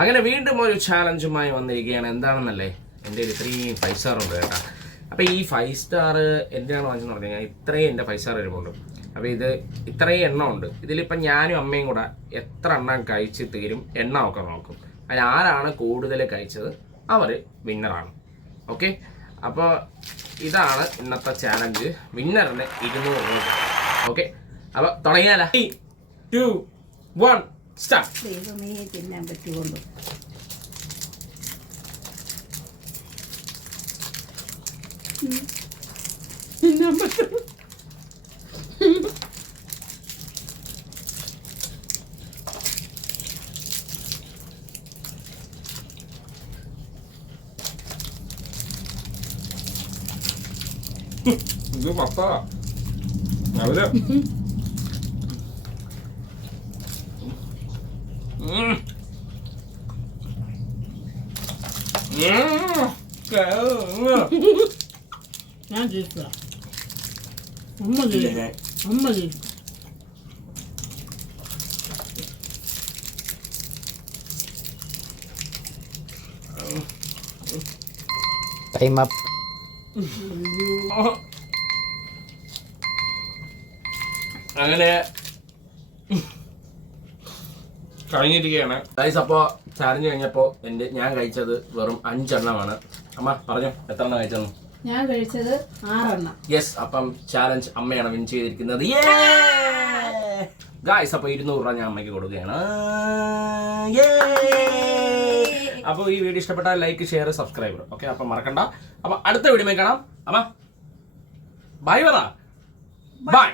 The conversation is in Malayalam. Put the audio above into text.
അങ്ങനെ വീണ്ടും ഒരു ചാലഞ്ചുമായി വന്നിരിക്കുകയാണ്. എന്താണെന്നല്ലേ, എൻ്റെ ഒരു 5 സ്റ്റാർ ഉണ്ട് കേട്ടോ. അപ്പോൾ ഈ 5 സ്റ്റാർ എന്തിനാണ് വാങ്ങിച്ചെന്ന് പറഞ്ഞു കഴിഞ്ഞാൽ ഇത്രയും എൻ്റെ 5 സ്റ്റാർ വരുമ്പോണ്ട്. അപ്പോൾ ഇത് ഇത്രയും എണ്ണം ഉണ്ട്. ഇതിലിപ്പം ഞാനും അമ്മയും കൂടെ എത്ര എണ്ണം കഴിച്ച് തീരും എണ്ണമൊക്കെ നോക്കും. അതിൽ ആരാണ് കൂടുതൽ കഴിച്ചത് അവർ വിന്നറാണ്. ഓക്കെ, അപ്പോൾ ഇതാണ് ഇന്നത്തെ ചാലഞ്ച്. വിന്നറിന് 200 രൂപ. ഓക്കെ, അപ്പോൾ തുടങ്ങിയാലോ. 3, 2, 1 സ്റ്റാർട്ട്. ദൈവമേ, തിന്നാൻ പറ്റുള്ളൂ. തിന്നാൻ പറ്റും. ഇത് പത്താ അവര് ഞാൻ ജയിച്ച അമ്മ ജയിച്ചു. Time up. അങ്ങനെ കഴിഞ്ഞിരിക്കുകയാണ് ഗൈസ്. അപ്പോൾ ചാലഞ്ച് കഴിഞ്ഞപ്പോൾ ഞാൻ കഴിച്ചത് വെറും 5 എണ്ണമാണ്. അമ്മ പറഞ്ഞു എത്ര എണ്ണം കഴിച്ചെന്നു? ഞാൻ കഴിച്ചത് 6 എണ്ണം. യെസ്, അപ്പം ചാലഞ്ച് അമ്മയാണ് വിൻ ചെയ്തിരിക്കുന്നത്. ഗൈസ്, അപ്പോൾ 200 രൂപ ഞാൻ അമ്മയ്ക്ക് കൊടുക്കുകയാണ്. അപ്പോൾ ഈ വീഡിയോ ഇഷ്ടപ്പെട്ടാൽ ലൈക്ക്, ഷെയർ, സബ്സ്ക്രൈബ്. ഓക്കെ, അപ്പം മറക്കണ്ട. അപ്പം അടുത്ത വീഡിയോ കാണാം. അമ്മ ബൈ പറ. ബൈ.